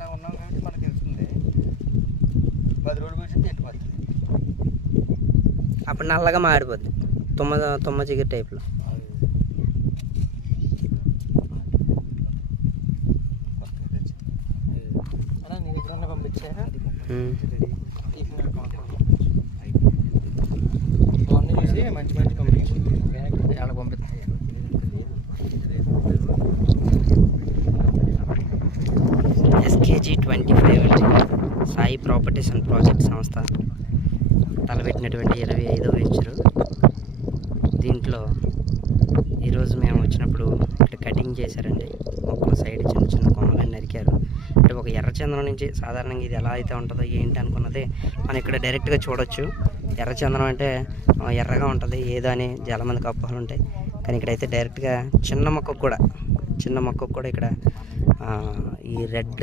ఇట్లా ఉన్నాం కాబట్టి మనకు తెలుస్తుంది. 10 రోజులు కూర్చొని ఎండిపోతుంది. అప్పుడు నల్లగా మాడిపోద్ది, తుమ్మ చిగురు టైప్లో. నీ దగ్గర పంపించా చూసి మంచి మంచి పంపించింది ఎలా పంపిస్తాయి. SKG 25 అండి, సాయి ప్రాపర్టీస్ అండ్ ప్రాజెక్ట్ సంస్థ తలపెట్టినటువంటి 25వ వెంచరు. దీంట్లో ఈరోజు మేము వచ్చినప్పుడు ఇక్కడ కటింగ్ చేశారండి. మొక్కల సైడ్ చిన్న చిన్న కొమ్మలన్నీ నరికారు. అంటే ఒక ఎర్రచందనం నుంచి సాధారణంగా ఇది ఎలా అయితే ఉంటుందో ఏంటి అనుకున్నది మనం ఇక్కడ డైరెక్ట్గా చూడొచ్చు. ఎర్రచందనం అంటే ఎర్రగా ఉంటుంది ఏదో అని చాలా మందికి అపోహలు ఉంటాయి. కానీ ఇక్కడైతే డైరెక్ట్గా చిన్న మొక్కకు కూడా ఇక్కడ ఈ రెడ్